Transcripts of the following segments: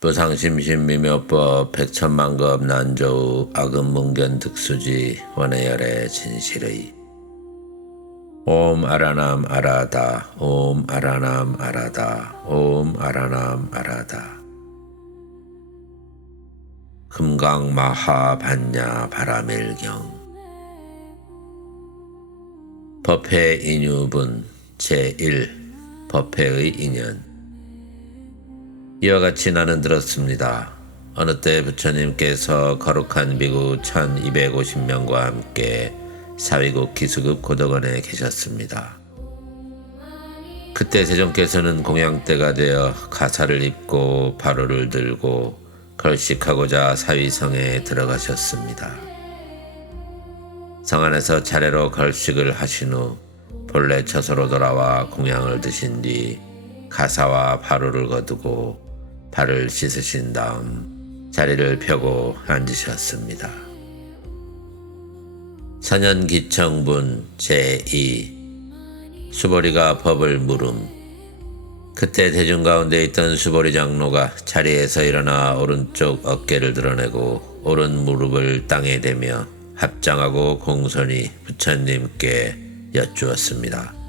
부상심신미묘법 백천만급 난조우 악음문견 득수지 원해열의 진실의 옴 아라남 아라다 옴 아라남 아라다 옴 아라남 아라다 금강마하반야 바라밀경 법회 인유분 제1 법회의 인연 이와 같이 나는 들었습니다. 어느 때 부처님께서 거룩한 비구 1250명과 함께 사위국 기수급 고덕원에 계셨습니다. 그때 세존께서는 공양대가 되어 가사를 입고 바로를 들고 걸식하고자 사위성에 들어가셨습니다. 성 안에서 차례로 걸식을 하신 후 본래 처소로 돌아와 공양을 드신 뒤 가사와 바로를 거두고 발을 씻으신 다음 자리를 펴고 앉으셨습니다. 선현기청분 제2 수보리가 법을 물음. 그때 대중 가운데 있던 수보리 장로가 자리에서 일어나 오른쪽 어깨를 드러내고 오른 무릎을 땅에 대며 합장하고 공손히 부처님께 여쭈었습니다.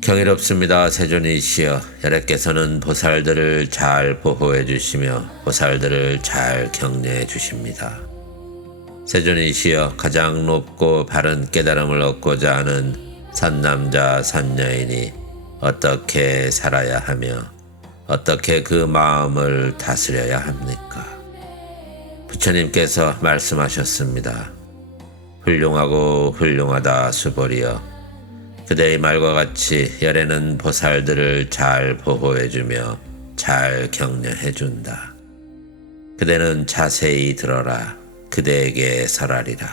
경이롭습니다. 세존이시여, 여래께서는 보살들을 잘 보호해 주시며 보살들을 잘 격려해 주십니다. 세존이시여, 가장 높고 바른 깨달음을 얻고자 하는 선남자 선여인이 어떻게 살아야 하며 어떻게 그 마음을 다스려야 합니까? 부처님께서 말씀하셨습니다. 훌륭하고 훌륭하다 수보리여, 그대의 말과 같이 열애는 보살들을 잘 보호해주며 잘 격려해준다. 그대는 자세히 들어라. 그대에게 설하리라.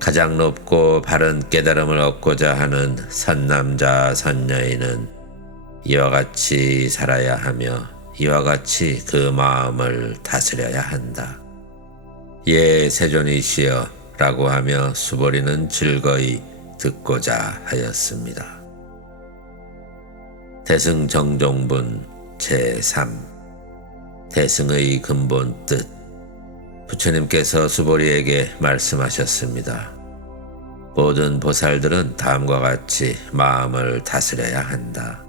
가장 높고 바른 깨달음을 얻고자 하는 선남자 선여인은 이와 같이 살아야 하며 이와 같이 그 마음을 다스려야 한다. 예, 세존이시여 라고 하며 수보리는 즐거이 듣고자 하였습니다. 대승정종분 제3 대승의 근본 뜻. 부처님께서 수보리에게 말씀하셨습니다. 모든 보살들은 다음과 같이 마음을 다스려야 한다.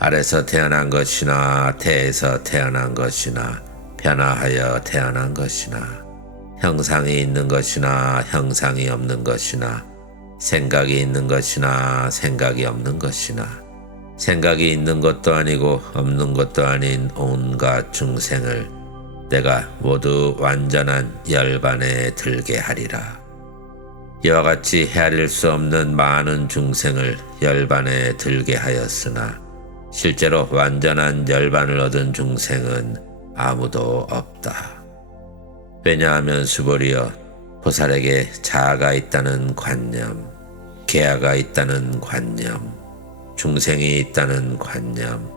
아래서 태어난 것이나 태에서 태어난 것이나 변화하여 태어난 것이나 형상이 있는 것이나 형상이 없는 것이나 생각이 있는 것이나 생각이 없는 것이나 생각이 있는 것도 아니고 없는 것도 아닌 온갖 중생을 내가 모두 완전한 열반에 들게 하리라. 이와 같이 헤아릴 수 없는 많은 중생을 열반에 들게 하였으나 실제로 완전한 열반을 얻은 중생은 아무도 없다. 왜냐하면 수보리여, 보살에게 자아가 있다는 관념, 계아가 있다는 관념, 중생이 있다는 관념,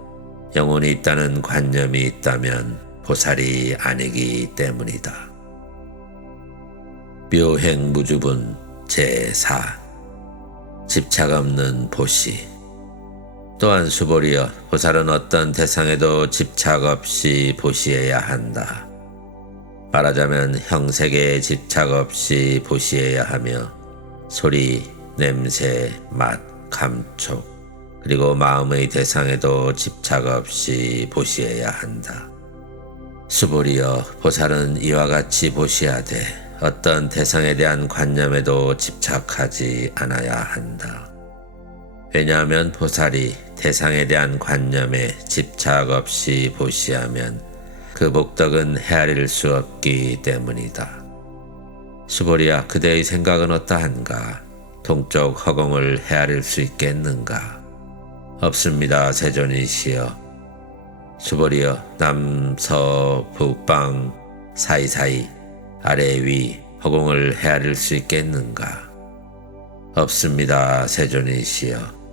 영혼이 있다는 관념이 있다면 보살이 아니기 때문이다. 묘행무주분 제4 집착 없는 보시. 또한 수보리여, 보살은 어떤 대상에도 집착 없이 보시해야 한다. 말하자면 형색에 집착 없이 보시해야 하며 소리, 냄새, 맛, 감촉, 그리고 마음의 대상에도 집착 없이 보시해야 한다. 수보리여, 보살은 이와 같이 보시하되 어떤 대상에 대한 관념에도 집착하지 않아야 한다. 왜냐하면 보살이 대상에 대한 관념에 집착 없이 보시하면 그 복덕은 헤아릴 수 없기 때문이다. 수보리야, 그대의 생각은 어떠한가? 동쪽 허공을 헤아릴 수 있겠는가? 없습니다. 세존이시여. 수보리여, 남서 북방 사이사이 아래 위 허공을 헤아릴 수 있겠는가? 없습니다. 세존이시여.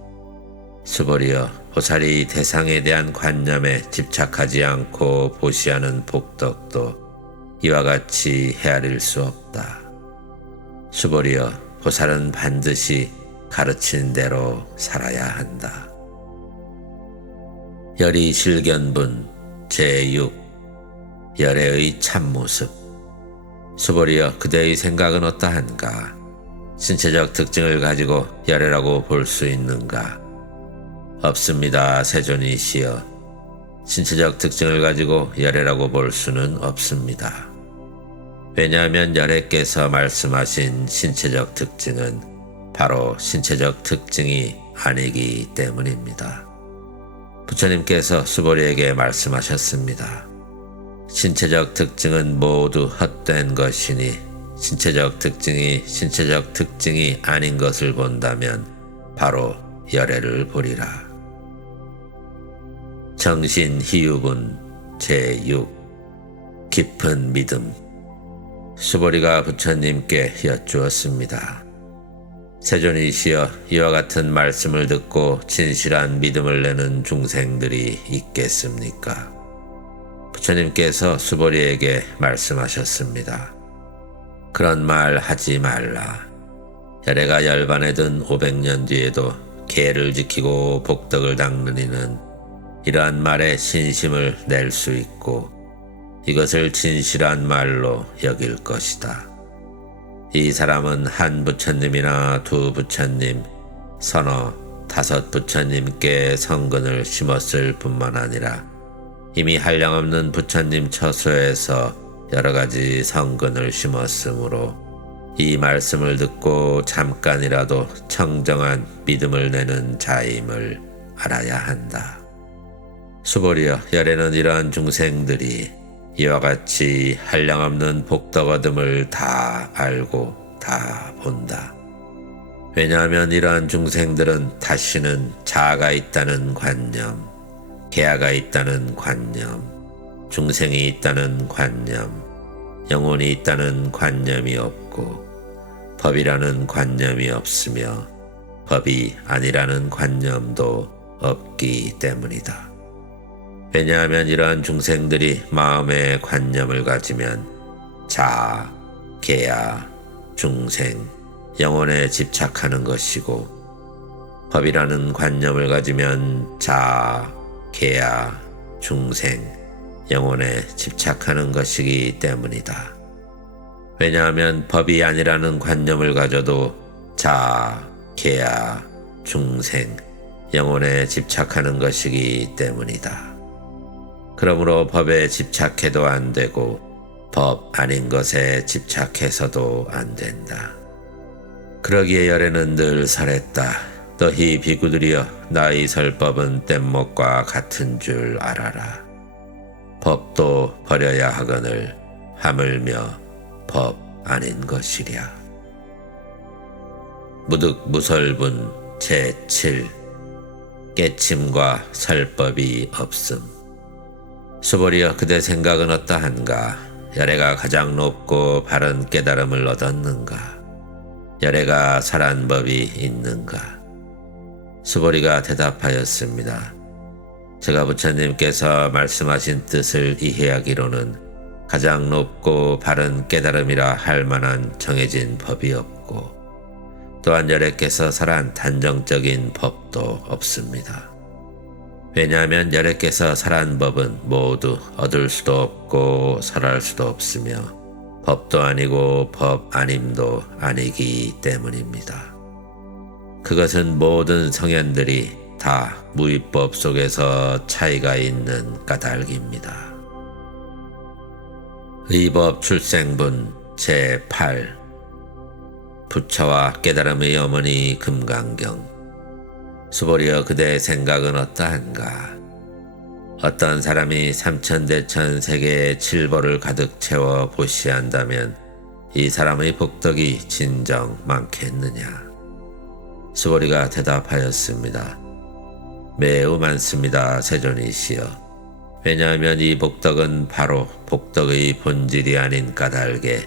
수보리여, 보살이 대상에 대한 관념에 집착하지 않고 보시하는 복덕도 이와 같이 헤아릴 수 없다. 수보리여, 보살은 반드시 가르친 대로 살아야 한다. 열이실견분 제6. 열애의 참모습. 수보리여, 그대의 생각은 어떠한가? 신체적 특징을 가지고 열애라고 볼 수 있는가? 없습니다, 세존이시여. 신체적 특징을 가지고 열애라고 볼 수는 없습니다. 왜냐하면 열애께서 말씀하신 신체적 특징은 바로 신체적 특징이 아니기 때문입니다. 부처님께서 수보리에게 말씀하셨습니다. 신체적 특징은 모두 헛된 것이니 신체적 특징이 아닌 것을 본다면 바로 열애를 보리라. 정신희유분 제6. 깊은 믿음. 수보리가 부처님께 여쭈었습니다. 세존이시여, 이와 같은 말씀을 듣고 진실한 믿음을 내는 중생들이 있겠습니까? 부처님께서 수보리에게 말씀하셨습니다. 그런 말 하지 말라. 열애가 열반에 든 500년 뒤에도 계를 지키고 복덕을 닦는 이는 이러한 말에 신심을 낼 수 있고 이것을 진실한 말로 여길 것이다. 이 사람은 한 부처님이나 두 부처님, 서너, 다섯 부처님께 성근을 심었을 뿐만 아니라 이미 한량없는 부처님 처소에서 여러 가지 성근을 심었으므로 이 말씀을 듣고 잠깐이라도 청정한 믿음을 내는 자임을 알아야 한다. 수보리여, 열애는 이러한 중생들이 이와 같이 한량없는 복덕 얻음을 다 알고 다 본다. 왜냐하면 이러한 중생들은 다시는 자아가 있다는 관념, 계아가 있다는 관념, 중생이 있다는 관념, 영혼이 있다는 관념이 없고 법이라는 관념이 없으며 법이 아니라는 관념도 없기 때문이다. 왜냐하면 이러한 중생들이 마음의 관념을 가지면 자아, 계아, 중생, 영혼에 집착하는 것이고 법이라는 관념을 가지면 자아, 계아, 중생, 영혼에 집착하는 것이기 때문이다. 왜냐하면 법이 아니라는 관념을 가져도 자아, 계아, 중생, 영혼에 집착하는 것이기 때문이다. 그러므로 법에 집착해도 안 되고 법 아닌 것에 집착해서도 안 된다. 그러기에 열애는 늘 설했다. 너희 비구들이여, 나의 설법은 뗏목과 같은 줄 알아라. 법도 버려야 하거늘 하물며 법 아닌 것이랴. 무득무설분 제7. 깨침과 설법이 없음. 수보리여, 그대 생각은 어떠한가? 열애가 가장 높고 바른 깨달음을 얻었는가? 열애가 설한 법이 있는가? 수보리가 대답하였습니다. 제가 부처님께서 말씀하신 뜻을 이해하기로는 가장 높고 바른 깨달음이라 할 만한 정해진 법이 없고 또한 열애께서 설한 단정적인 법도 없습니다. 왜냐하면 열애께서 설한 법은 모두 얻을 수도 없고 설할 수도 없으며 법도 아니고 법 아님도 아니기 때문입니다. 그것은 모든 성현들이 다 무위법 속에서 차이가 있는 까닭입니다. 의법 출생분 제8. 부처와 깨달음의 어머니 금강경. 수보리여, 그대의 생각은 어떠한가? 어떤 사람이 삼천대천 세계의 칠보를 가득 채워 보시한다면 이 사람의 복덕이 진정 많겠느냐? 수보리가 대답하였습니다. 매우 많습니다, 세존이시여. 왜냐하면 이 복덕은 바로 복덕의 본질이 아닌 까닭에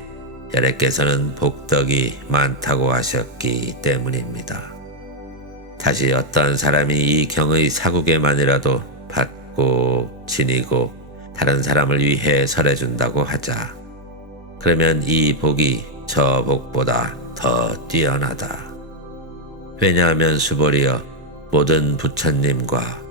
열애께서는 복덕이 많다고 하셨기 때문입니다. 다시 어떤 사람이 이 경의 사국에만이라도 받고 지니고 다른 사람을 위해 설해준다고 하자. 그러면 이 복이 저 복보다 더 뛰어나다. 왜냐하면 수보리여, 모든 부처님과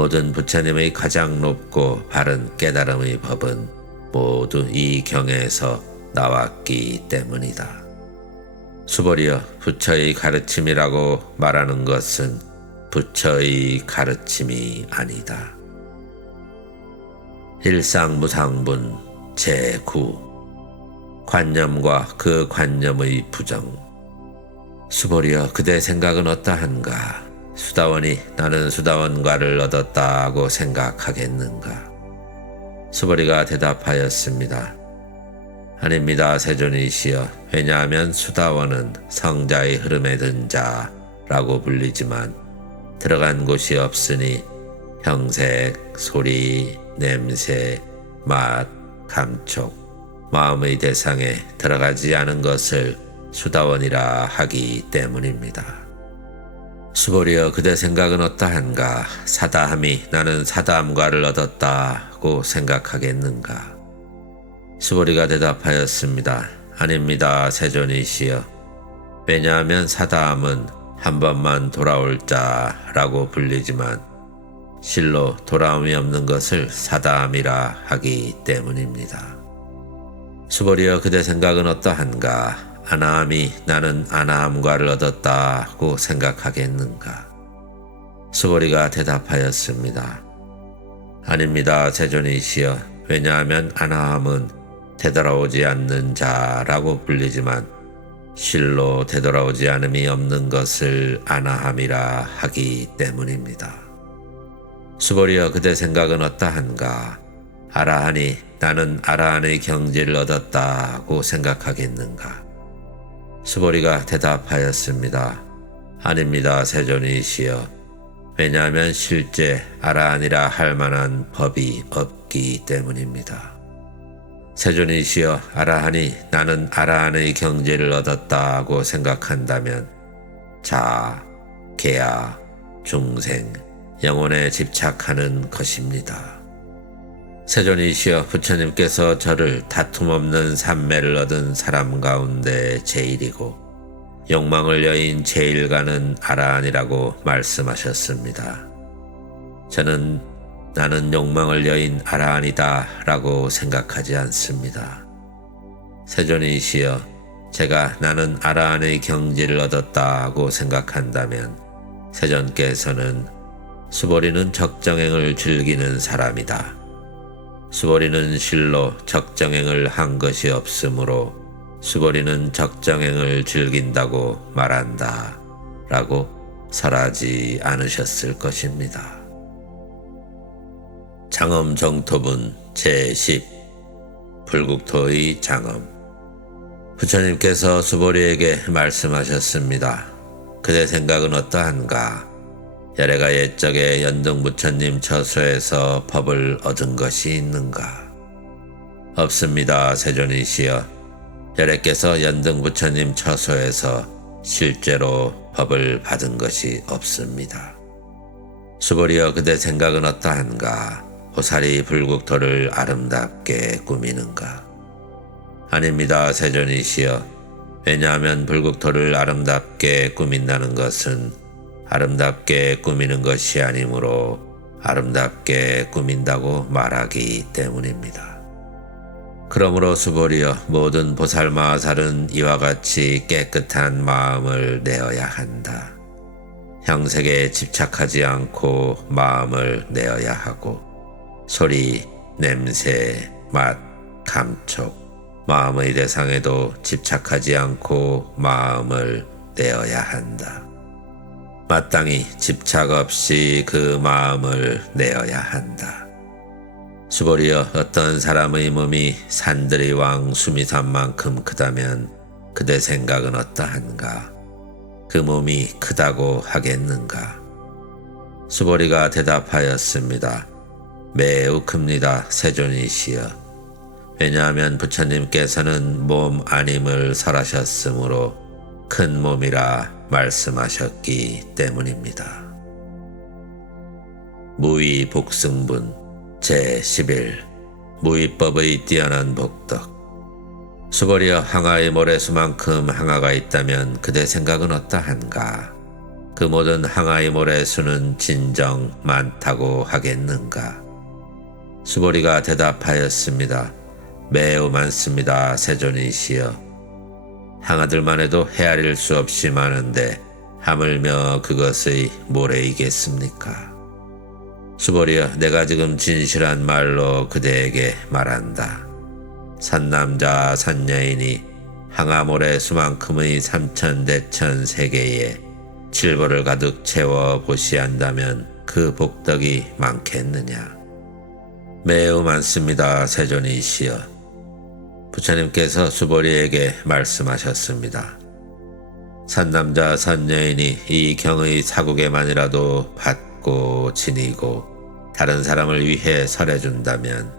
모든 부처님의 가장 높고 바른 깨달음의 법은 모두 이 경에서 나왔기 때문이다. 수보리여, 부처의 가르침이라고 말하는 것은 부처의 가르침이 아니다. 일상무상분 제9 관념과 그 관념의 부정. 수보리여, 그대 생각은 어떠한가? 수다원이 나는 수다원과를 얻었다고 생각하겠는가? 수보리가 대답하였습니다. 아닙니다, 세존이시여. 왜냐하면 수다원은 성자의 흐름에 든 자라고 불리지만 들어간 곳이 없으니 형색, 소리, 냄새, 맛, 감촉, 마음의 대상에 들어가지 않은 것을 수다원이라 하기 때문입니다. 수보리여, 그대 생각은 어떠한가? 사다함이 나는 사다함과를 얻었다고 생각하겠는가? 수보리가 대답하였습니다. 아닙니다, 세존이시여. 왜냐하면 사다함은 한 번만 돌아올 자라고 불리지만 실로 돌아옴이 없는 것을 사다함이라 하기 때문입니다. 수보리여, 그대 생각은 어떠한가? 아나함이 나는 아나함과를 얻었다고 생각하겠는가? 수보리가 대답하였습니다. 아닙니다, 세존이시여. 왜냐하면 아나함은 되돌아오지 않는 자라고 불리지만 실로 되돌아오지 않음이 없는 것을 아나함이라 하기 때문입니다. 수보리여, 그대 생각은 어떠한가? 아라한이 나는 아라한의 경지를 얻었다고 생각하겠는가? 수보리가 대답하였습니다. 아닙니다, 세존이시여. 왜냐하면 실제 아라한이라 할 만한 법이 없기 때문입니다. 세존이시여, 아라한이 나는 아라한의 경지를 얻었다고 생각한다면 자, 계야, 중생, 영혼에 집착하는 것입니다. 세존이시여, 부처님께서 저를 다툼 없는 삼매를 얻은 사람 가운데 제일이고 욕망을 여인 제일가는 아라한이라고 말씀하셨습니다. 저는 나는 욕망을 여인 아라한이다 라고 생각하지 않습니다. 세존이시여, 제가 나는 아라한의 경지를 얻었다고 생각한다면 세존께서는 수보리는 적정행을 즐기는 사람이다. 수보리는 실로 적정행을 한 것이 없으므로 수보리는 적정행을 즐긴다고 말한다 라고 설하지 않으셨을 것입니다. 장엄정토분 제10 불국토의 장엄. 부처님께서 수보리에게 말씀하셨습니다. 그대 생각은 어떠한가? 열애가 옛적에 연등부처님 처소에서 법을 얻은 것이 있는가? 없습니다, 세존이시여. 열애께서 연등부처님 처소에서 실제로 법을 받은 것이 없습니다. 수보리여, 그대 생각은 어떠한가? 보살이 불국토를 아름답게 꾸미는가? 아닙니다, 세존이시여. 왜냐하면 불국토를 아름답게 꾸민다는 것은 아름답게 꾸미는 것이 아니므로 아름답게 꾸민다고 말하기 때문입니다. 그러므로 수보리여, 모든 보살마하살은 이와 같이 깨끗한 마음을 내어야 한다. 형색에 집착하지 않고 마음을 내어야 하고 소리, 냄새, 맛, 감촉, 마음의 대상에도 집착하지 않고 마음을 내어야 한다. 마땅히 집착 없이 그 마음을 내어야 한다. 수보리여, 어떤 사람의 몸이 산들이왕 수미산만큼 크다면 그대 생각은 어떠한가? 그 몸이 크다고 하겠는가? 수보리가 대답하였습니다. 매우 큽니다, 세존이시여. 왜냐하면 부처님께서는 몸 아님을 설하셨으므로 큰 몸이라 말씀하셨기 때문입니다. 무위복승분 제11 무위법의 뛰어난 복덕. 수보리여, 항아의 모래수만큼 항아가 있다면 그대 생각은 어떠한가? 그 모든 항아리 모래 수는 진정 많다고 하겠는가? 수보리가 대답하였습니다. 매우 많습니다, 세존이시여. 항아들만 해도 헤아릴 수 없이 많은데 하물며 그것의 모래이겠습니까? 수보리여, 내가 지금 진실한 말로 그대에게 말한다. 산남자 산여인이 항아모래 수만큼의 삼천대천 세계에 칠보를 가득 채워 보시한다면 그 복덕이 많겠느냐? 매우 많습니다, 세존이시여. 부처님께서 수보리에게 말씀하셨습니다. 산남자 산여인이 이 경의 사국에만이라도 받고 지니고 다른 사람을 위해 설해준다면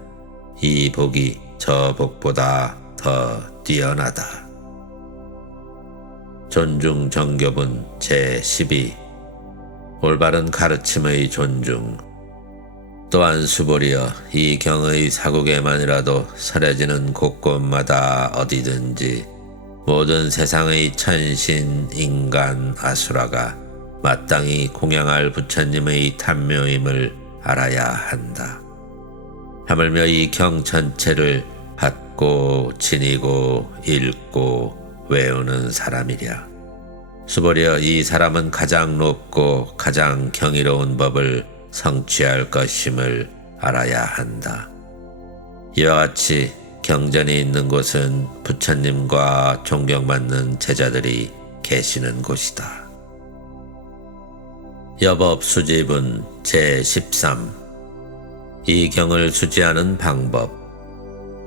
이 복이 저 복보다 더 뛰어나다. 존중 정교분 제12 올바른 가르침의 존중. 또한 수보리여, 이 경의 사국에만이라도 설해지는 곳곳마다 어디든지 모든 세상의 천신, 인간, 아수라가 마땅히 공양할 부처님의 탐묘임을 알아야 한다. 하물며 이 경 전체를 받고 지니고 읽고 외우는 사람이랴. 수보리여, 이 사람은 가장 높고 가장 경이로운 법을 성취할 것임을 알아야 한다. 이와 같이 경전이 있는 곳은 부처님과 존경받는 제자들이 계시는 곳이다. 여법 수집은 제13 이 경을 수지하는 방법.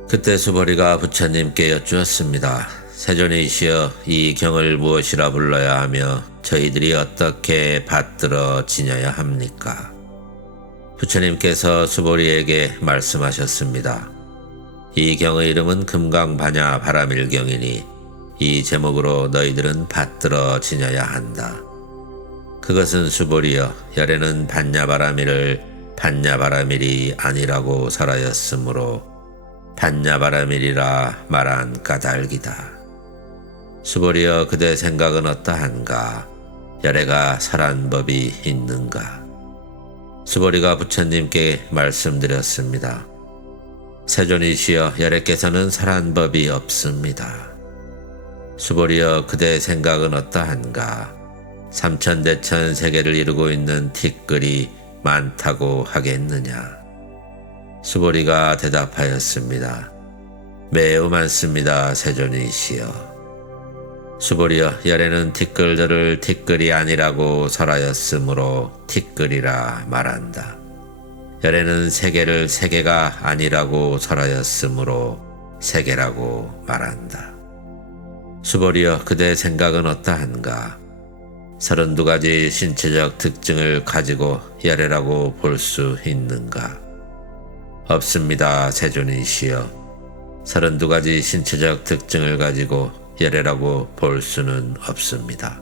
그때 수보리가 부처님께 여쭈었습니다. 세존이시여, 이 경을 무엇이라 불러야 하며 저희들이 어떻게 받들어 지녀야 합니까? 부처님께서 수보리에게 말씀하셨습니다. 이 경의 이름은 금강반야 바라밀경이니 이 제목으로 너희들은 받들어 지녀야 한다. 그것은 수보리여, 열에는 반야바라밀을 반야바라밀이 아니라고 설하였으므로 반야바라밀이라 말한 까닭이다. 수보리여, 그대 생각은 어떠한가? 열애가 설한 법이 있는가? 수보리가 부처님께 말씀드렸습니다. 세존이시여, 열애께서는 설한 법이 없습니다. 수보리여, 그대 생각은 어떠한가? 삼천대천 세계를 이루고 있는 티끌이 많다고 하겠느냐? 수보리가 대답하였습니다. 매우 많습니다, 세존이시여. 수보리여, 열에는 티끌들을 티끌이 아니라고 설하였으므로 티끌이라 말한다. 열에는 세계를 세계가 아니라고 설하였으므로 세계라고 말한다. 수보리여, 그대 생각은 어떠한가? 32가지 신체적 특징을 가지고 열애라고 볼 수 있는가? 없습니다, 세존이시여. 32가지 신체적 특징을 가지고 열애라고 볼 수는 없습니다.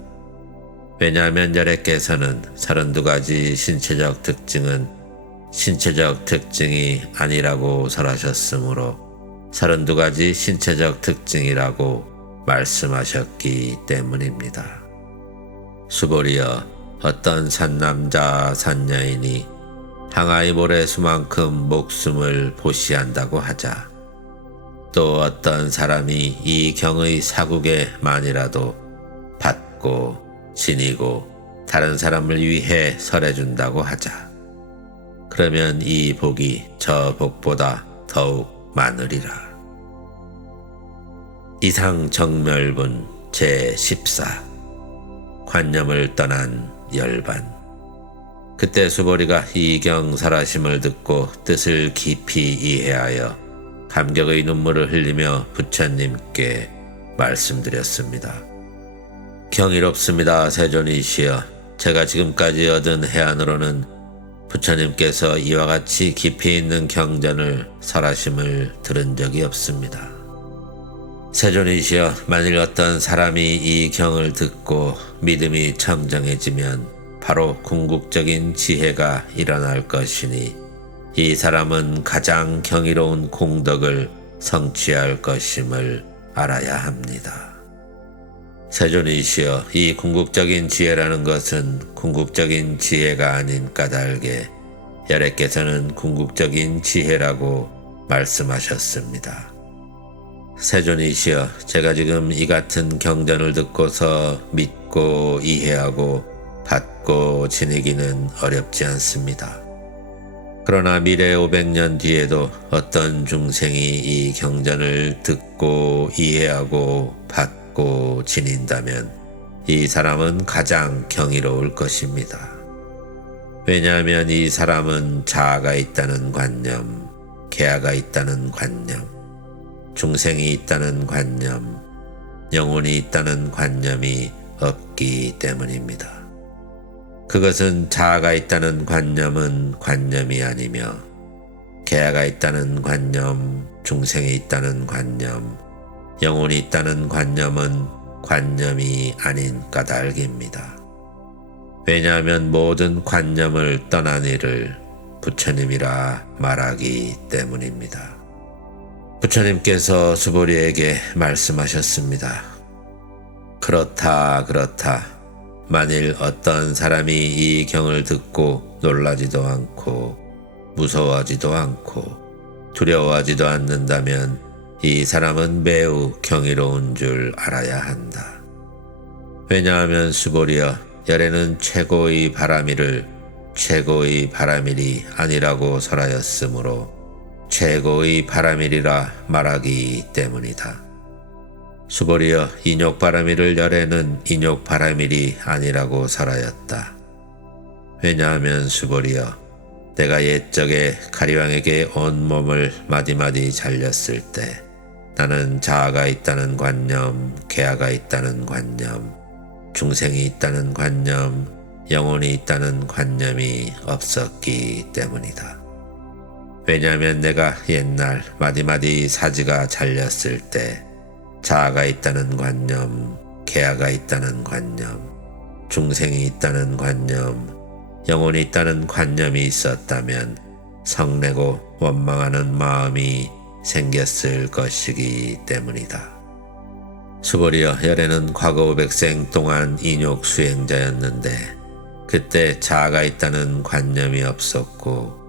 왜냐하면 열애께서는 32가지 신체적 특징은 신체적 특징이 아니라고 설하셨으므로 32가지 신체적 특징이라고 말씀하셨기 때문입니다. 수보리여, 어떤 산남자 산여인이 항아리 모래 수만큼 목숨을 보시한다고 하자. 또 어떤 사람이 이 경의 사국에만이라도 받고 지니고 다른 사람을 위해 설해준다고 하자. 그러면 이 복이 저 복보다 더욱 많으리라. 이상 정멸분 제14 관념을 떠난 열반. 그때 수보리가 이 경 설하심을 듣고 뜻을 깊이 이해하여 감격의 눈물을 흘리며 부처님께 말씀드렸습니다. 경이롭습니다, 세존이시여. 제가 지금까지 얻은 해안으로는 부처님께서 이와 같이 깊이 있는 경전을 설하심을 들은 적이 없습니다. 세존이시여, 만일 어떤 사람이 이 경을 듣고 믿음이 청정해지면 바로 궁극적인 지혜가 일어날 것이니 이 사람은 가장 경이로운 공덕을 성취할 것임을 알아야 합니다. 세존이시여, 이 궁극적인 지혜라는 것은 궁극적인 지혜가 아닌 까닭에 열애께서는 궁극적인 지혜라고 말씀하셨습니다. 세존이시여, 제가 지금 이 같은 경전을 듣고서 믿고 이해하고 받고 지내기는 어렵지 않습니다. 그러나 미래 500년 뒤에도 어떤 중생이 이 경전을 듣고 이해하고 받고 지닌다면 이 사람은 가장 경이로울 것입니다. 왜냐하면 이 사람은 자아가 있다는 관념, 계아가 있다는 관념, 중생이 있다는 관념, 영혼이 있다는 관념이 없기 때문입니다. 그것은 자아가 있다는 관념은 관념이 아니며 계아가 있다는 관념, 중생이 있다는 관념, 영혼이 있다는 관념은 관념이 아닌 까닭입니다. 왜냐하면 모든 관념을 떠난 이를 부처님이라 말하기 때문입니다. 부처님께서 수보리에게 말씀하셨습니다. 그렇다. 만일 어떤 사람이 이 경을 듣고 놀라지도 않고 무서워하지도 않고 두려워하지도 않는다면 이 사람은 매우 경이로운 줄 알아야 한다. 왜냐하면 수보리여, 열애는 최고의 바라미를 최고의 바라밀이 아니라고 설하였으므로 최고의 바라밀이라 말하기 때문이다. 수보리여, 인욕바라밀을 열애는 인욕바라밀이 아니라고 설하였다. 왜냐하면 수보리여, 내가 옛적에 가리왕에게 온몸을 마디마디 잘렸을 때 나는 자아가 있다는 관념, 계아가 있다는 관념, 중생이 있다는 관념, 영혼이 있다는 관념이 없었기 때문이다. 왜냐하면 내가 옛날 마디마디 사지가 잘렸을 때 자아가 있다는 관념, 계아가 있다는 관념, 중생이 있다는 관념, 영혼이 있다는 관념이 있었다면 성내고 원망하는 마음이 생겼을 것이기 때문이다. 수보리여, 열애는 과거 500생 동안 인욕 수행자였는데 그때 자아가 있다는 관념이 없었고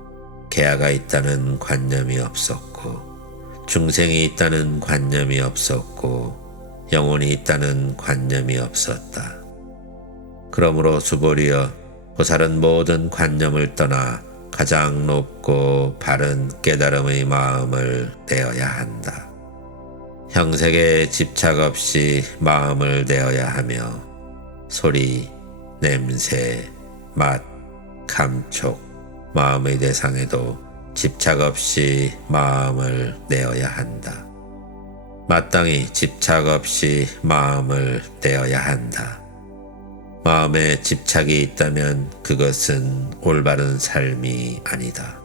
계아가 있다는 관념이 없었고 중생이 있다는 관념이 없었고 영혼이 있다는 관념이 없었다. 그러므로 수보리여, 보살은 모든 관념을 떠나 가장 높고 바른 깨달음의 마음을 내어야 한다. 형색에 집착 없이 마음을 내어야 하며 소리, 냄새, 맛, 감촉, 마음의 대상에도 집착 없이 마음을 내어야 한다. 마땅히 집착 없이 마음을 내어야 한다. 마음에 집착이 있다면 그것은 올바른 삶이 아니다.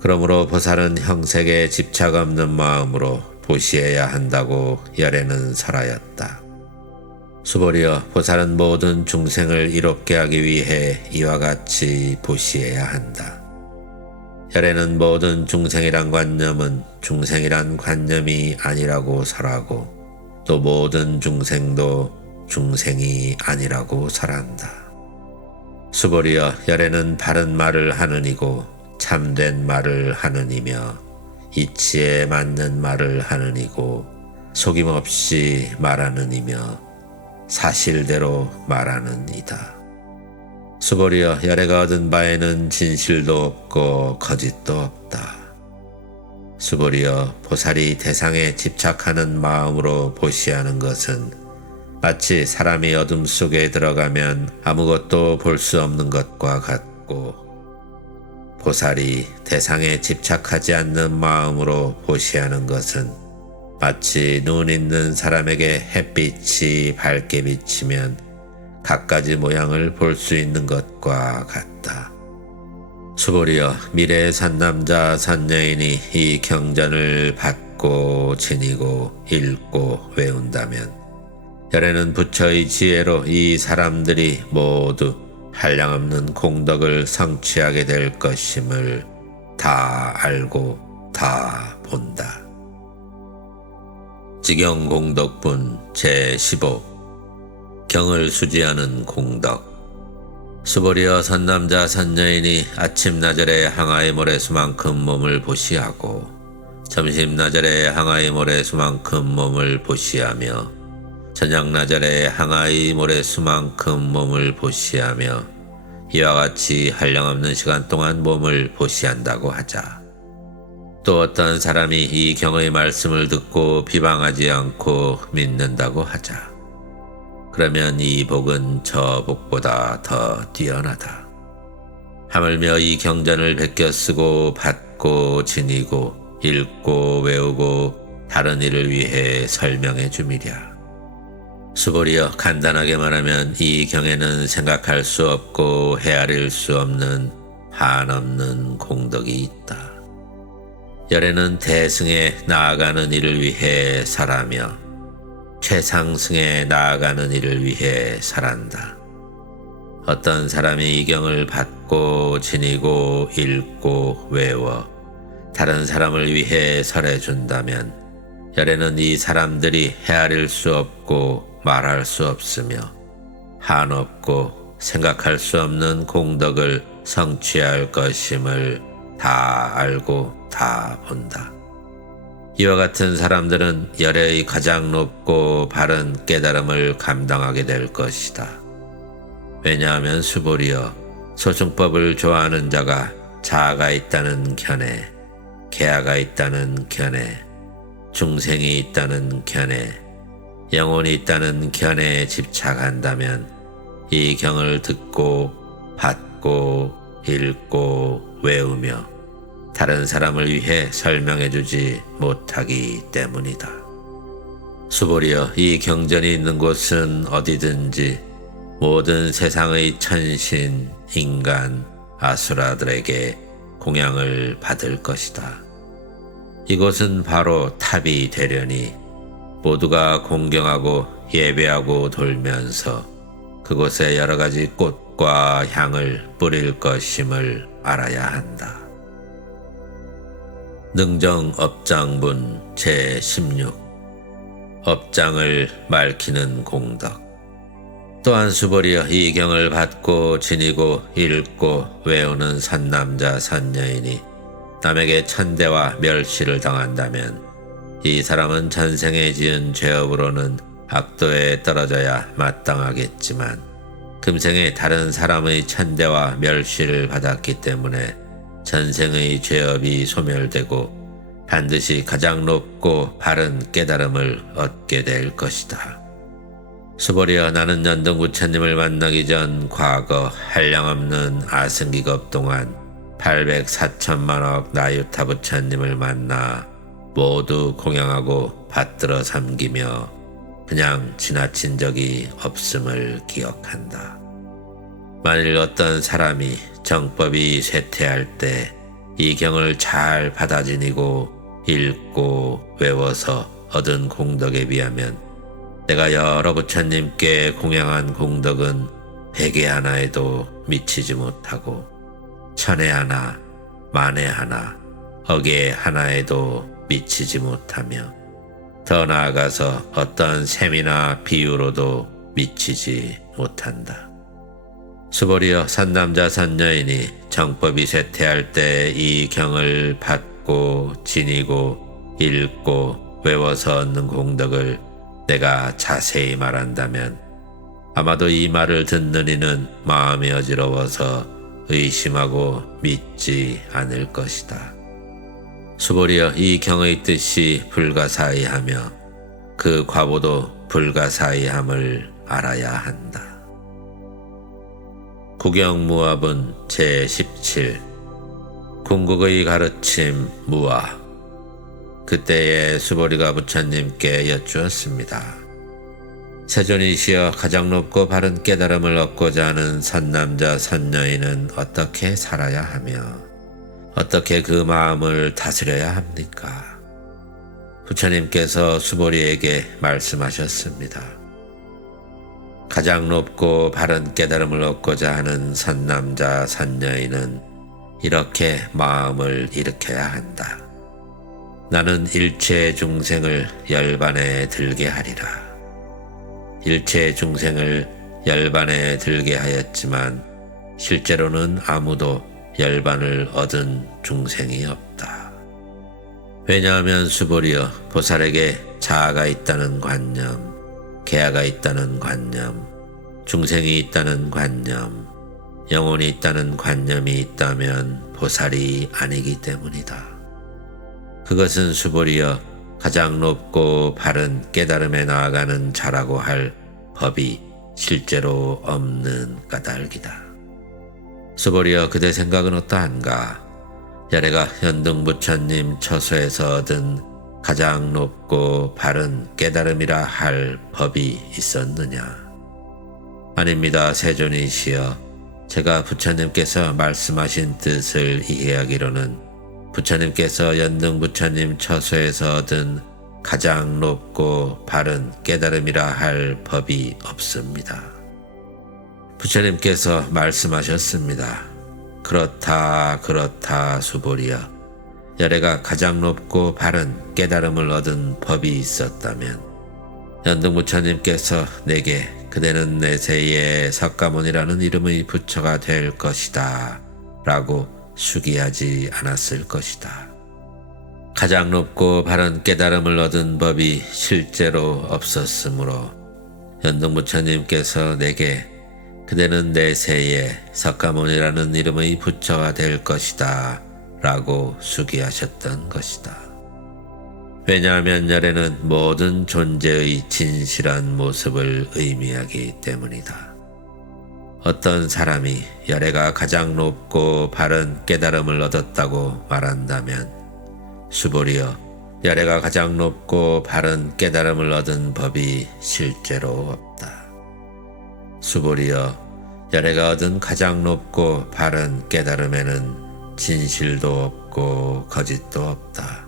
그러므로 보살은 형색에 집착 없는 마음으로 보시해야 한다고 열애는 설하였다. 수보리여, 보살은 모든 중생을 이롭게 하기 위해 이와 같이 보시해야 한다. 열애는 모든 중생이란 관념은 중생이란 관념이 아니라고 설하고 또 모든 중생도 중생이 아니라고 설한다. 수보리여, 열애는 바른 말을 하는 이고 참된 말을 하는 이며 이치에 맞는 말을 하는 이고 속임없이 말하는 이며 사실대로 말하는 이다. 수보리여, 열애가 얻은 바에는 진실도 없고 거짓도 없다. 수보리여, 보살이 대상에 집착하는 마음으로 보시하는 것은 마치 사람이 어둠 속에 들어가면 아무것도 볼 수 없는 것과 같고 보살이 대상에 집착하지 않는 마음으로 보시하는 것은 마치 눈 있는 사람에게 햇빛이 밝게 비치면 갖가지 모양을 볼 수 있는 것과 같다. 수보리여, 미래의 산남자 산여인이 이 경전을 받고 지니고 읽고 외운다면 열애는 부처의 지혜로 이 사람들이 모두 한량없는 공덕을 성취하게 될 것임을 다 알고 다 본다. 지경공덕분 제15 경을 수지하는 공덕. 수보리여, 선남자 선여인이 아침나절에 항아의 모래수만큼 몸을 보시하고 점심나절에 항아의 모래수만큼 몸을 보시하며 저녁나절에 항아의 모래수만큼 몸을 보시하며 이와 같이 한량없는 시간 동안 몸을 보시한다고 하자. 또 어떤 사람이 이 경의 말씀을 듣고 비방하지 않고 믿는다고 하자. 그러면 이 복은 저 복보다 더 뛰어나다. 하물며 이 경전을 베껴 쓰고 받고 지니고 읽고 외우고 다른 이를 위해 설명해 줌이랴. 수보리여, 간단하게 말하면 이 경에는 생각할 수 없고 헤아릴 수 없는 한없는 공덕이 있다. 열에는 대승에 나아가는 이를 위해 살아며 최상승에 나아가는 이를 위해 살한다. 어떤 사람이 이 경을 받고 지니고 읽고 외워 다른 사람을 위해 설해준다면 열에는 이 사람들이 헤아릴 수 없고 말할 수 없으며 한없고 생각할 수 없는 공덕을 성취할 것임을 다 알고 다 본다. 이와 같은 사람들은 열의 가장 높고 바른 깨달음을 감당하게 될 것이다. 왜냐하면 수보리여, 소승법을 좋아하는 자가 자아가 있다는 견해, 계아가 있다는 견해, 중생이 있다는 견해, 영혼이 있다는 견해에 집착한다면 이 경을 듣고 받고 읽고 외우며 다른 사람을 위해 설명해주지 못하기 때문이다. 수보리여, 이 경전이 있는 곳은 어디든지 모든 세상의 천신, 인간, 아수라들에게 공양을 받을 것이다. 이곳은 바로 탑이 되려니 모두가 공경하고 예배하고 돌면서 그곳에 여러 가지 꽃과 향을 뿌릴 것임을 알아야 한다. 능정업장문 제16. 업장을 말키는 공덕. 또한 수보리여, 이 경을 받고 지니고 읽고 외우는 선남자 선여인이 남에게 천대와 멸시를 당한다면 이 사람은 전생에 지은 죄업으로는 악도에 떨어져야 마땅하겠지만 금생에 다른 사람의 천대와 멸시를 받았기 때문에 전생의 죄업이 소멸되고 반드시 가장 높고 바른 깨달음을 얻게 될 것이다. 수보리여, 나는 연등부처님을 만나기 전 과거 한량없는 아승기급 동안 804천만억 나유타 부처님을 만나 모두 공양하고 받들어 삼기며 그냥 지나친 적이 없음을 기억한다. 만일 어떤 사람이 정법이 쇠퇴할 때 이 경을 잘 받아 지니고 읽고 외워서 얻은 공덕에 비하면 내가 여러 부처님께 공양한 공덕은 백에 하나에도 미치지 못하고 천에 하나, 만에 하나, 억에 하나에도 미치지 못하며 더 나아가서 어떤 셈이나 비유로도 미치지 못한다. 수보리여, 선남자 선여인이 정법이 쇠퇴할 때 이 경을 받고 지니고 읽고 외워서 얻는 공덕을 내가 자세히 말한다면 아마도 이 말을 듣는 이는 마음이 어지러워서 의심하고 믿지 않을 것이다. 수보리여, 이 경의 뜻이 불가사의하며 그 과보도 불가사의함을 알아야 한다. 구경무압은 제17. 궁극의 가르침 무아. 그때에 수보리가 부처님께 여쭈었습니다. 세존이시여, 가장 높고 바른 깨달음을 얻고자 하는 선남자 선여인은 어떻게 살아야 하며 어떻게 그 마음을 다스려야 합니까? 부처님께서 수보리에게 말씀하셨습니다. 가장 높고 바른 깨달음을 얻고자 하는 선남자 선여인은 이렇게 마음을 일으켜야 한다. 나는 일체 중생을 열반에 들게 하리라. 일체 중생을 열반에 들게 하였지만 실제로는 아무도 열반을 얻은 중생이 없다. 왜냐하면 수보리여, 보살에게 자아가 있다는 관념, 계아가 있다는 관념, 중생이 있다는 관념, 영혼이 있다는 관념이 있다면 보살이 아니기 때문이다. 그것은 수보리여, 가장 높고 바른 깨달음에 나아가는 자라고 할 법이 실제로 없는 까닭이다. 수보리여, 그대 생각은 어떠한가? 열애가 연등부처님 처소에서 얻은 가장 높고 바른 깨달음이라 할 법이 있었느냐? 아닙니다, 세존이시여. 제가 부처님께서 말씀하신 뜻을 이해하기로는 부처님께서 연등부처님 처소에서 얻은 가장 높고 바른 깨달음이라 할 법이 없습니다. 부처님께서 말씀하셨습니다. 그렇다 수보리여, 열애가 가장 높고 바른 깨달음을 얻은 법이 있었다면 연등부처님께서 내게 그대는 내세에 석가모니라는 이름의 부처가 될 것이다 라고 수기하지 않았을 것이다. 가장 높고 바른 깨달음을 얻은 법이 실제로 없었으므로 연등부처님께서 내게 그대는 내세에 석가모니라는 이름의 부처가 될 것이다 라고 수기하셨던 것이다. 왜냐하면 열애는 모든 존재의 진실한 모습을 의미하기 때문이다. 어떤 사람이 열애가 가장 높고 바른 깨달음을 얻었다고 말한다면 수보리여, 열애가 가장 높고 바른 깨달음을 얻은 법이 실제로 없다. 수보리여, 열애가 얻은 가장 높고 바른 깨달음에는 진실도 없고 거짓도 없다.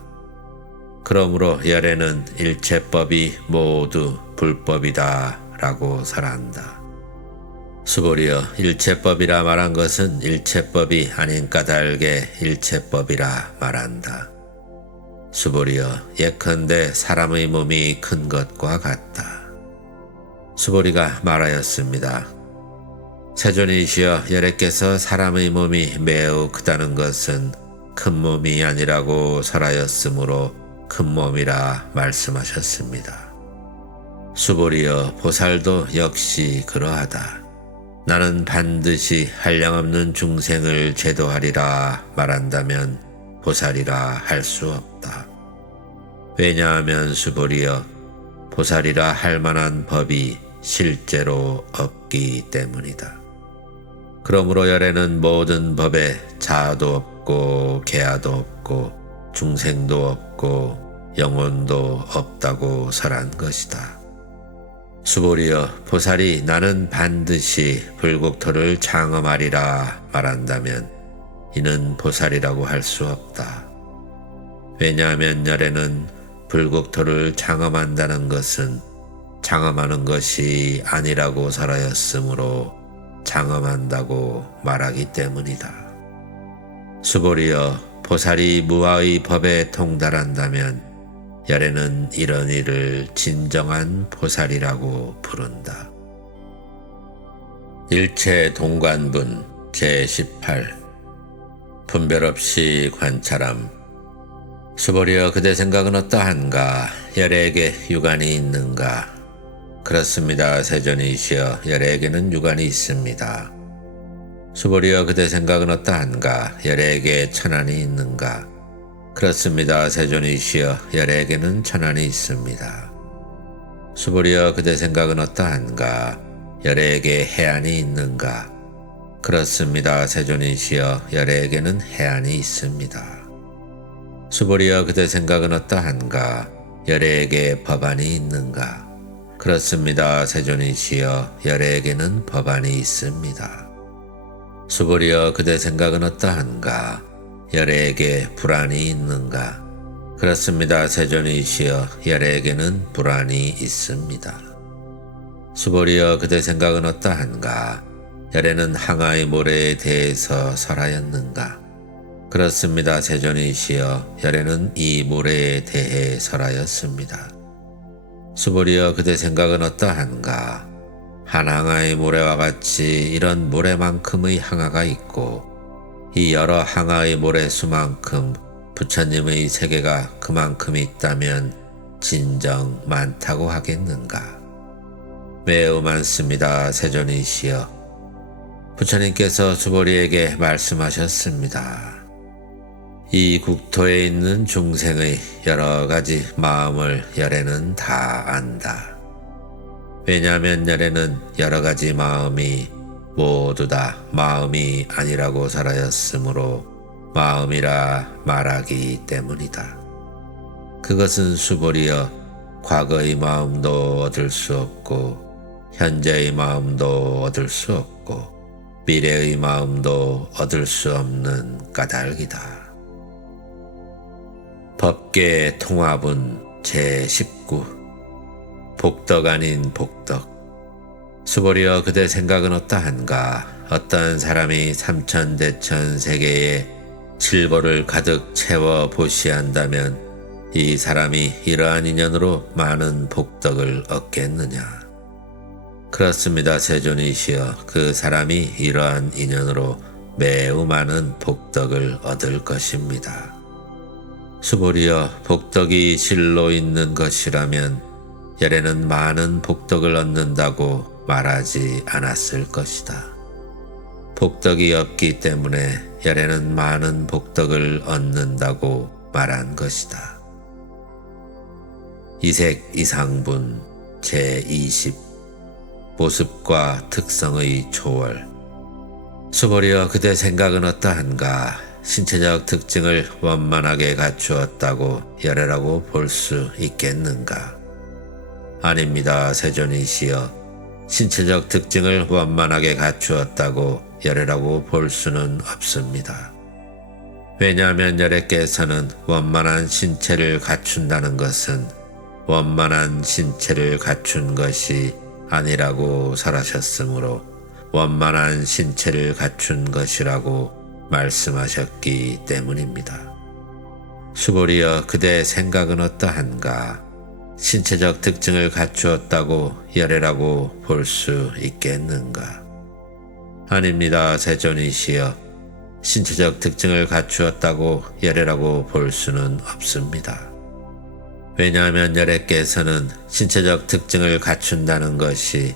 그러므로 열애는 일체법이 모두 불법이다 라고 설한다. 수보리여, 일체법이라 말한 것은 일체법이 아닌 까닭에 일체법이라 말한다. 수보리여, 예컨대 사람의 몸이 큰 것과 같다. 수보리가 말하였습니다. 세존이시여, 열애께서 사람의 몸이 매우 크다는 것은 큰 몸이 아니라고 설하였으므로 큰 몸이라 말씀하셨습니다. 수보리여, 보살도 역시 그러하다. 나는 반드시 한량없는 중생을 제도하리라 말한다면 보살이라 할 수 없다. 왜냐하면 수보리여, 보살이라 할 만한 법이 실제로 없기 때문이다. 그러므로 열애는 모든 법에 자아도 없고 계아도 없고 중생도 없고 영혼도 없다고 설한 것이다. 수보리여, 보살이 나는 반드시 불국토를 장엄하리라 말한다면 이는 보살이라고 할 수 없다. 왜냐하면 열애는 불국토를 장엄한다는 것은 장엄하는 것이 아니라고 설하였으므로 장엄한다고 말하기 때문이다. 수보리여, 보살이 무아의 법에 통달한다면 열애는 이런 일을 진정한 보살이라고 부른다. 일체 동관분 제18 분별 없이 관찰함. 수보리여, 그대 생각은 어떠한가? 열애에게 유관이 있는가? 그렇습니다, 세존이시여. 열애에게는 유관이 있습니다. 수보리여, 그대 생각은 어떠한가? 열애에게 천안이 있는가? 그렇습니다, 세존이시여. 열애에게는 천안이 있습니다. 수보리여, 그대 생각은 어떠한가? 열애에게 해안이 있는가? 그렇습니다, 세존이시여. 열애에게는 해안이 있습니다. 수보리여, 그대 생각은 어떠한가? 열애에게 법안이 있는가? 그렇습니다, 세존이시여. 열애에게는 법안이 있습니다. 수보리여, 그대 생각은 어떠한가? 열애에게 불안이 있는가? 그렇습니다, 세존이시여. 열애에게는 불안이 있습니다. 수보리여, 그대 생각은 어떠한가? 열애는 항아의 모래에 대해서 설하였는가? 그렇습니다, 세존이시여. 열애는 이 모래에 대해 설하였습니다. 수보리여 그대 생각은 어떠한가? 한 항아의 모래와 같이 이런 모래만큼의 항아가 있고 이 여러 항아의 모래수만큼 부처님의 세계가 그만큼 있다면 진정 많다고 하겠는가? 매우 많습니다, 세존이시여. 부처님께서 수보리에게 말씀하셨습니다. 이 국토에 있는 중생의 여러 가지 마음을 열애는 다 안다. 왜냐하면 열애는 여러 가지 마음이 모두 다 마음이 아니라고 살아였으므로 마음이라 말하기 때문이다. 그것은 수보리여 과거의 마음도 얻을 수 없고 현재의 마음도 얻을 수 없고 미래의 마음도 얻을 수 없는 까닭이다. 법계의 통합은 제19 복덕 아닌 복덕. 수보리여 그대 생각은 어떠한가? 어떠한 사람이 삼천대천 세계에 칠보를 가득 채워 보시한다면 이 사람이 이러한 인연으로 많은 복덕을 얻겠느냐? 그렇습니다, 세존이시여. 그 사람이 이러한 인연으로 매우 많은 복덕을 얻을 것입니다. 수보리여 복덕이 실로 있는 것이라면 열애는 많은 복덕을 얻는다고 말하지 않았을 것이다. 복덕이 없기 때문에 열애는 많은 복덕을 얻는다고 말한 것이다. 이색 이상분 제20 모습과 특성의 초월. 수보리여 그대 생각은 어떠한가? 신체적 특징을 원만하게 갖추었다고 열애라고 볼 수 있겠는가? 아닙니다, 세존이시여. 신체적 특징을 원만하게 갖추었다고 열애라고 볼 수는 없습니다. 왜냐하면 열애께서는 원만한 신체를 갖춘다는 것은 원만한 신체를 갖춘 것이 아니라고 설하셨으므로 원만한 신체를 갖춘 것이라고 말씀하셨기 때문입니다. 수보리여 그대 생각은 어떠한가? 신체적 특징을 갖추었다고 열애라고 볼 수 있겠는가? 아닙니다, 세존이시여. 신체적 특징을 갖추었다고 열애라고 볼 수는 없습니다. 왜냐하면 열애께서는 신체적 특징을 갖춘다는 것이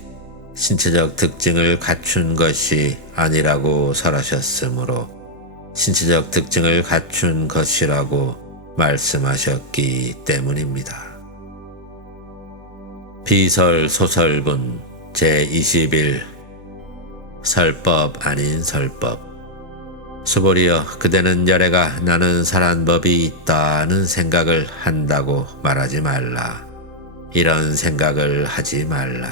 신체적 특징을 갖춘 것이 아니라고 설하셨으므로 신체적 특징을 갖춘 것이라고 말씀하셨기 때문입니다. 비설소설분 제21 설법 아닌 설법. 수보리여 그대는 열애가 나는 설한 법이 있다는 생각을 한다고 말하지 말라. 이런 생각을 하지 말라.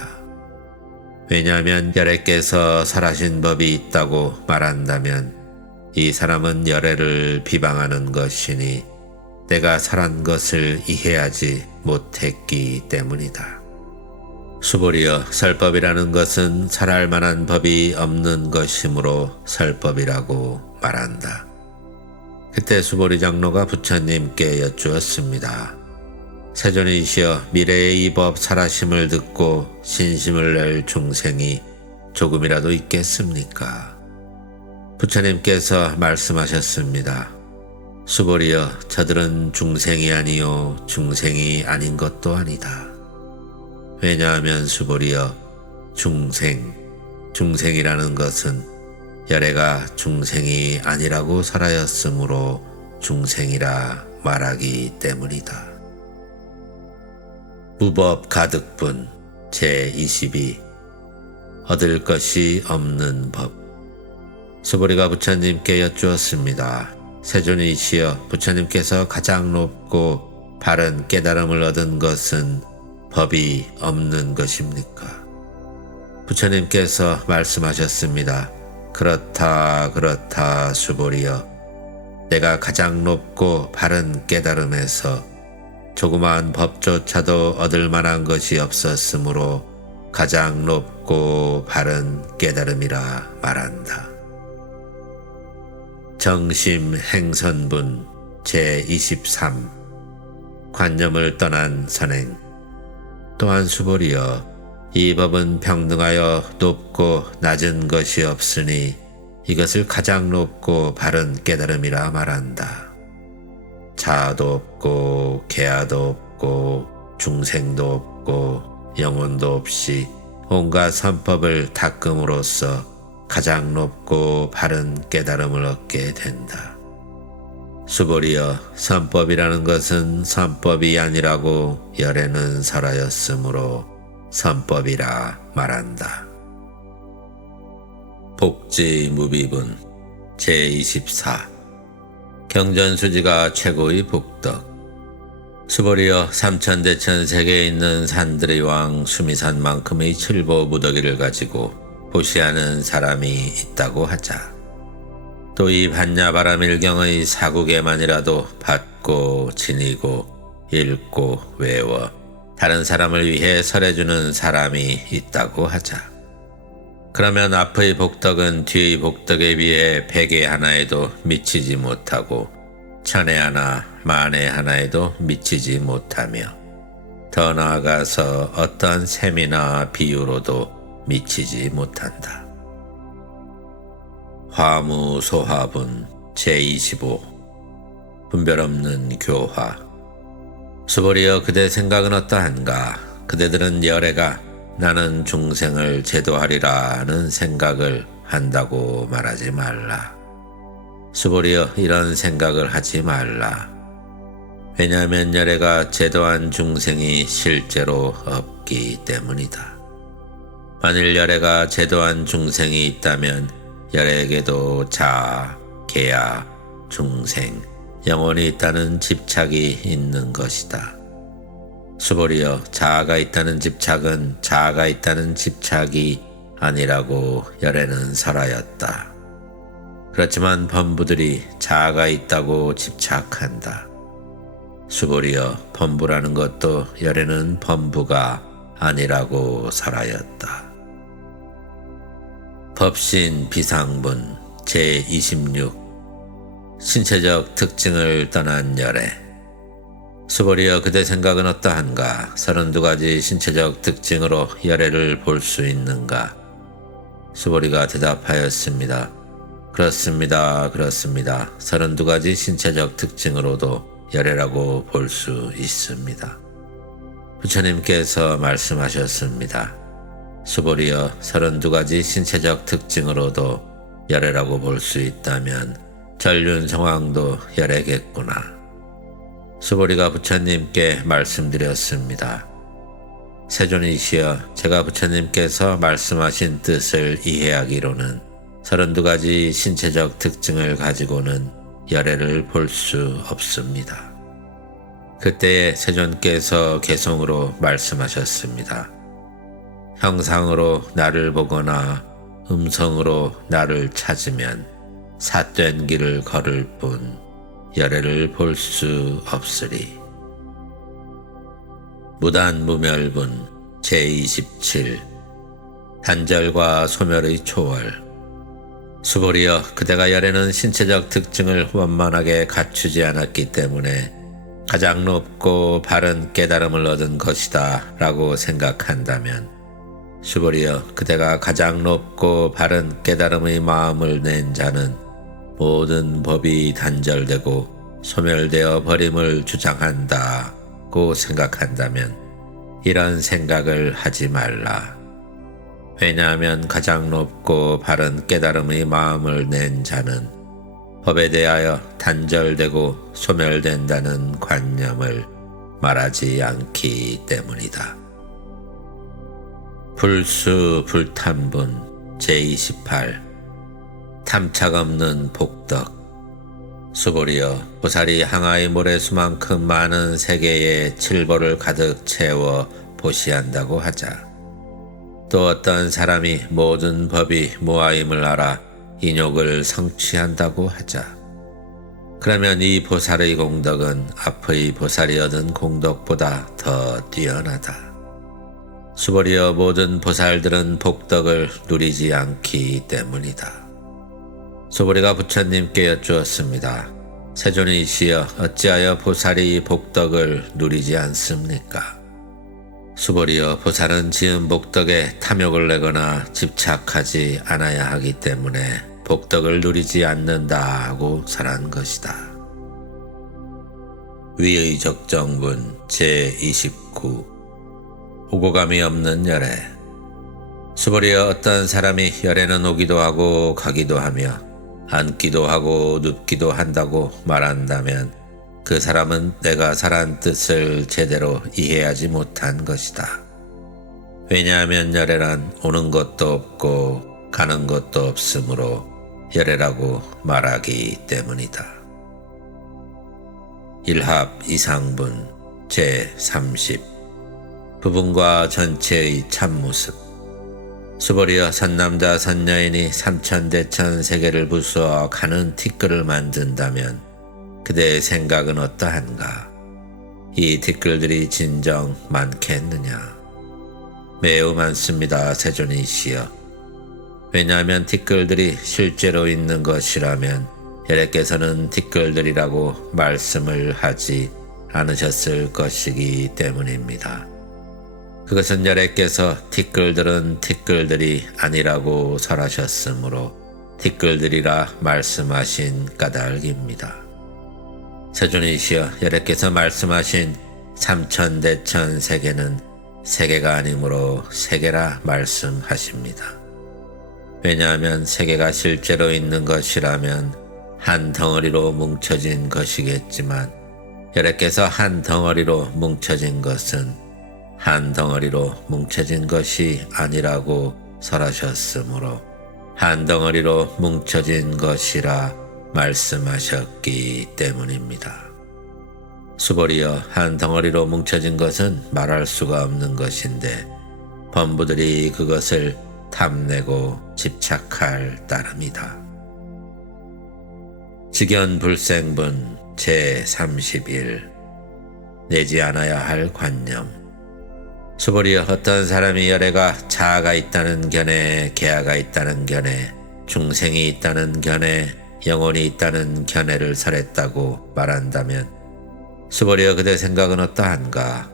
왜냐하면 열애께서 설하신 법이 있다고 말한다면 이 사람은 열애를 비방하는 것이니 내가 설한 것을 이해하지 못했기 때문이다. 수보리여 설법이라는 것은 설할 만한 법이 없는 것이므로 설법이라고 말한다. 그때 수보리 장로가 부처님께 여쭈었습니다. 세존이시여, 미래의 이 법 설하심을 듣고 신심을 낼 중생이 조금이라도 있겠습니까? 부처님께서 말씀하셨습니다. 수보리여, 저들은 중생이 아니요 중생이 아닌 것도 아니다. 왜냐하면 수보리여, 중생이라는 것은 열애가 중생이 아니라고 설하였으므로 중생이라 말하기 때문이다. 무법 가득분 제22 얻을 것이 없는 법. 수보리가 부처님께 여쭈었습니다. 세존이시여, 부처님께서 가장 높고 바른 깨달음을 얻은 것은 법이 없는 것입니까? 부처님께서 말씀하셨습니다. 그렇다 수보리여, 내가 가장 높고 바른 깨달음에서 조그마한 법조차도 얻을 만한 것이 없었으므로 가장 높고 바른 깨달음이라 말한다. 정심 행선분 제23 관념을 떠난 선행. 또한 수보리여 이 법은 평등하여 높고 낮은 것이 없으니 이것을 가장 높고 바른 깨달음이라 말한다. 자아도 없고 계아도 없고 중생도 없고 영혼도 없이 온갖 선법을 닦음으로써 가장 높고 바른 깨달음을 얻게 된다. 수보리여 선법이라는 것은 선법이 아니라고 열에는 설하였으므로 선법이라 말한다. 복지무비분 제24 경전수지가 최고의 복덕. 수보리여 삼천대천 세계에 있는 산들의 왕 수미산만큼의 칠보 무더기를 가지고 보시하는 사람이 있다고 하자. 또 이 반야바라밀경의 사국에만이라도 받고 지니고 읽고 외워 다른 사람을 위해 설해주는 사람이 있다고 하자. 그러면 앞의 복덕은 뒤의 복덕에 비해 백의 하나에도 미치지 못하고 천의 하나, 만의 하나에도 미치지 못하며 더 나아가서 어떠한 셈이나 비유로도 미치지 못한다. 화무소화분 제25 분별 없는 교화. 수보리여 그대 생각은 어떠한가? 그대들은 열애가 나는 중생을 제도하리라는 생각을 한다고 말하지 말라. 수보리여 이런 생각을 하지 말라. 왜냐하면 열애가 제도한 중생이 실제로 없기 때문이다. 만일 열애가 제도한 중생이 있다면 열애에게도 자아, 계아, 중생, 영혼이 있다는 집착이 있는 것이다. 수보리여 자아가 있다는 집착은 자아가 있다는 집착이 아니라고 열애는 설하였다. 그렇지만 범부들이 자아가 있다고 집착한다. 수보리여 범부라는 것도 열애는 범부가 아니라고 설하였다. 법신 비상분 제26 신체적 특징을 떠난 열애. 수보리여 그대 생각은 어떠한가? 32가지 신체적 특징으로 열애를 볼 수 있는가? 수보리가 대답하였습니다. 그렇습니다. 32가지 신체적 특징으로도 열애라고 볼 수 있습니다. 부처님께서 말씀하셨습니다. 수보리여 32가지 신체적 특징으로도 열애라고 볼 수 있다면 전륜성왕도 열애겠구나. 수보리가 부처님께 말씀드렸습니다. 세존이시여 제가 부처님께서 말씀하신 뜻을 이해하기로는 32가지 신체적 특징을 가지고는 열애를 볼 수 없습니다. 그때에 세존께서 개송으로 말씀하셨습니다. 형상으로 나를 보거나 음성으로 나를 찾으면 삿된 길을 걸을 뿐 열애를 볼 수 없으리. 무단무멸분 제27 단절과 소멸의 초월. 수보리여 그대가 열애는 신체적 특징을 원만하게 갖추지 않았기 때문에 가장 높고 바른 깨달음을 얻은 것이다 라고 생각한다면 수보리여 그대가 가장 높고 바른 깨달음의 마음을 낸 자는 모든 법이 단절되고 소멸되어 버림을 주장한다고 생각한다면 이런 생각을 하지 말라. 왜냐하면 가장 높고 바른 깨달음의 마음을 낸 자는 법에 대하여 단절되고 소멸된다는 관념을 말하지 않기 때문이다. 불수불탐분 제28 탐착 없는 복덕. 수보리여 보살이 항아의 모래수만큼 많은 세계에 칠보를 가득 채워 보시한다고 하자. 또 어떤 사람이 모든 법이 무아임을 알아 인욕을 성취한다고 하자. 그러면 이 보살의 공덕은 앞의 보살이 얻은 공덕보다 더 뛰어나다. 수보리여 모든 보살들은 복덕을 누리지 않기 때문이다. 수보리가 부처님께 여쭈었습니다. 세존이시여 어찌하여 보살이 복덕을 누리지 않습니까? 수보리여, 보살은 지은 복덕에 탐욕을 내거나 집착하지 않아야 하기 때문에 복덕을 누리지 않는다고 설한 것이다. 위의 적정분 제29. 오고감이 없는 열애. 수보리여, 어떤 사람이 열애는 오기도 하고 가기도 하며 앉기도 하고 눕기도 한다고 말한다면 그 사람은 내가 설한 뜻을 제대로 이해하지 못한 것이다. 왜냐하면 열애란 오는 것도 없고 가는 것도 없으므로 열애라고 말하기 때문이다. 일합 이상분 제30. 부분과 전체의 참모습. 수보리여, 선남자 선여인이 삼천대천 세계를 부수어 가는 티끌을 만든다면 그대의 생각은 어떠한가? 이 티끌들이 진정 많겠느냐? 매우 많습니다, 세존이시여. 왜냐하면 티끌들이 실제로 있는 것이라면 열애께서는 티끌들이라고 말씀을 하지 않으셨을 것이기 때문입니다. 그것은 열애께서 티끌들은 티끌들이 아니라고 설하셨으므로 티끌들이라 말씀하신 까닭입니다. 세존이시여, 열애께서 말씀하신 삼천대천 세계는 세계가 아니므로 세계라 말씀하십니다. 왜냐하면 세계가 실제로 있는 것이라면 한 덩어리로 뭉쳐진 것이겠지만 열애께서 한 덩어리로 뭉쳐진 것은 한 덩어리로 뭉쳐진 것이 아니라고 설하셨으므로 한 덩어리로 뭉쳐진 것이라 말씀하셨기 때문입니다. 수보리여, 한 덩어리로 뭉쳐진 것은 말할 수가 없는 것인데 범부들이 그것을 탐내고 집착할 따름이다. 직연불생분 제31. 내지 않아야 할 관념. 수보리여, 어떤 사람이 열애가 자아가 있다는 견해, 계아가 있다는 견해, 중생이 있다는 견해, 영혼이 있다는 견해를 설했다고 말한다면 수보리여, 그대 생각은 어떠한가?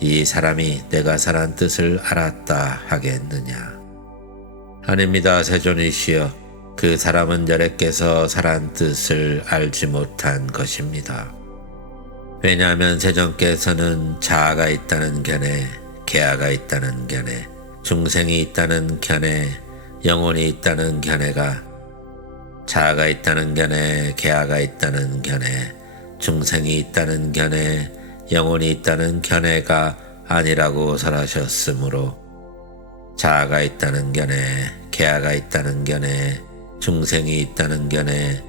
이 사람이 내가 설한 뜻을 알았다 하겠느냐? 아닙니다, 세존이시여. 그 사람은 열애께서 설한 뜻을 알지 못한 것입니다. 왜냐하면 세존께서는 자아가 있다는 견해, 계아가 있다는 견해, 중생이 있다는 견해, 영혼이 있다는 견해가 자아가 있다는 견해, 계아가 있다는 견해, 중생이 있다는 견해, 영혼이 있다는 견해가 아니라고 설하셨으므로 자아가 있다는 견해, 계아가 있다는 견해, 중생이 있다는 견해,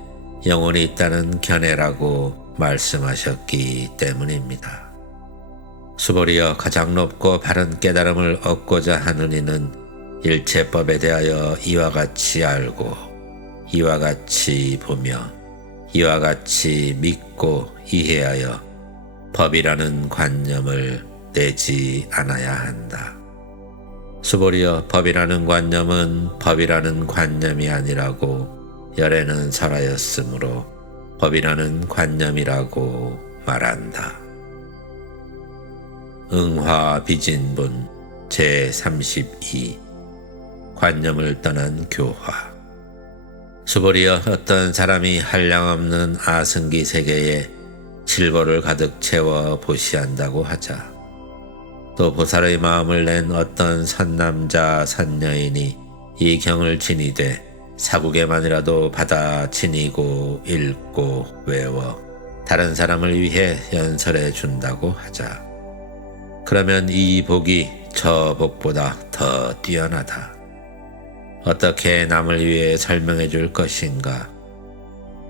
영혼이 있다는 견해라고 말씀하셨기 때문입니다. 수보리여, 가장 높고 바른 깨달음을 얻고자 하는 이는 일체법에 대하여 이와 같이 알고 이와 같이 보며 이와 같이 믿고 이해하여 법이라는 관념을 내지 않아야 한다. 수보리여, 법이라는 관념은 법이라는 관념이 아니라고 열애는 설하였으므로 법이라는 관념이라고 말한다. 응화비진분 제32. 관념을 떠난 교화. 수보리여, 어떤 사람이 한량없는 아승기 세계에 칠보를 가득 채워 보시한다고 하자. 또 보살의 마음을 낸 어떤 선남자 선여인이 이 경을 지니되 사국에만이라도 받아 지니고 읽고 외워 다른 사람을 위해 연설해 준다고 하자. 그러면 이 복이 저 복보다 더 뛰어나다. 어떻게 남을 위해 설명해 줄 것인가?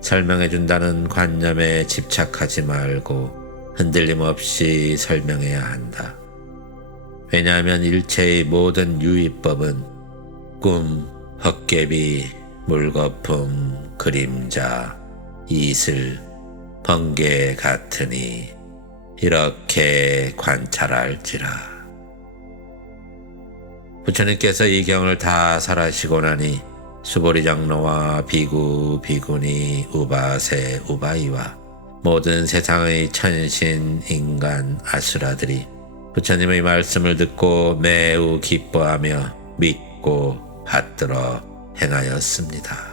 설명해 준다는 관념에 집착하지 말고 흔들림 없이 설명해야 한다. 왜냐하면 일체의 모든 유의법은 꿈, 헛개비, 물거품, 그림자, 이슬, 번개 같으니 이렇게 관찰할지라. 부처님께서 이 경을 다 설하시고 나니 수보리 장로와 비구, 비구니, 우바세, 우바이와 모든 세상의 천신, 인간, 아수라들이 부처님의 말씀을 듣고 매우 기뻐하며 믿고 받들어 행하였습니다.